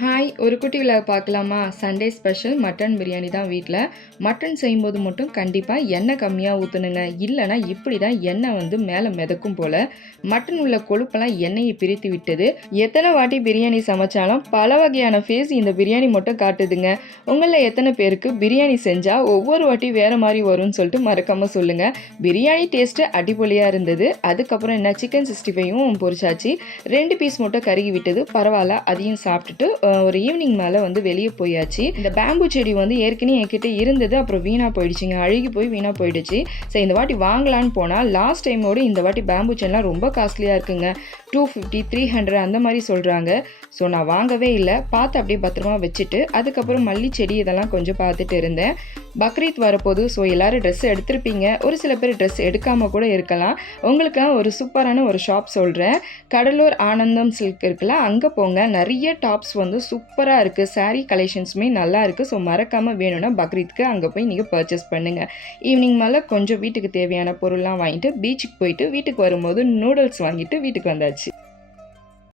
Hi, ஒரு குட்டி விழாவை பார்க்கலாமா? சண்டே ஸ்பெஷல் மட்டன் பிரியாணி தான் வீட்டில். மட்டன் செய்யும்போது மட்டும் கண்டிப்பாக எண்ணெய் கம்மியாக ஊற்றணுங்க. இல்லைனா இப்படி தான் எண்ணெய் மேலே மிதக்கும் போல். மட்டன் உள்ள கொழுப்பெல்லாம் எண்ணெயை பிரித்து விட்டது. எத்தனை வாட்டி பிரியாணி சமைச்சாலும் பல வகையான ஃபேஸ் இந்த பிரியாணி மட்டும் காட்டுதுங்க. உங்களில் எத்தனை பேருக்கு பிரியாணி செஞ்சால் ஒவ்வொரு வாட்டி வேறு மாதிரி வரும்னு சொல்லிட்டு மறக்காமல் சொல்லுங்கள். பிரியாணி டேஸ்ட்டு அடிப்பொலியாக இருந்தது. அதுக்கப்புறம் என்ன, சிக்கன் 65யும் பொரிச்சாச்சு. 2 பீஸ் மட்டும் கருகி விட்டது. பரவாயில்ல, அதையும் சாப்பிட்டுட்டு ஒரு ஈவினிங் மேலே வெளியே போயாச்சு. இந்த பேம்பு செடி ஏற்கனவே என்கிட்ட இருந்தது, அப்புறம் வீணாக போயிடுச்சுங்க. அழுகி போய் வீணாக போயிடுச்சு. சரி, இந்த வாட்டி வாங்கலான்னு போனால் லாஸ்ட் டைமோடு இந்த வாட்டி பேம்பு செடிலாம் ரொம்ப காஸ்ட்லியாக இருக்குங்க. 250 300 அந்த மாதிரி சொல்கிறாங்க. ஸோ நான் வாங்கவே இல்லை. பார்த்து அப்படியே பத்திரமா வச்சுட்டு அதுக்கப்புறம் மல்லி செடி இதெல்லாம் கொஞ்சம் பார்த்துட்டு இருந்தேன். பக்ரீத் வரப்போது. ஸோ எல்லோரும் ட்ரெஸ் எடுத்திருப்பீங்க. ஒரு சில பேர் ட்ரெஸ் எடுக்காமல் கூட இருக்கலாம். உங்களுக்கெல்லாம் ஒரு சூப்பரான ஒரு ஷாப் சொல்கிறேன். கடலூர் ஆனந்தம் சில்க் இருக்குல்ல, அங்கே போங்க. நிறைய டாப்ஸ் சூப்பராக இருக்குது. சாரீ கலெக்ஷன்ஸுமே நல்லா இருக்குது. ஸோ மறக்காமல் வேணும்னா பக்ரீத்துக்கு அங்கே போய் நீங்கள் பர்ச்சேஸ் பண்ணுங்கள். ஈவினிங் மேலே கொஞ்சம் வீட்டுக்கு தேவையான பொருள்லாம் வாங்கிட்டு பீச்சுக்கு போயிட்டு வீட்டுக்கு வரும்போது நூடுல்ஸ் வாங்கிட்டு வீட்டுக்கு வந்தாச்சு.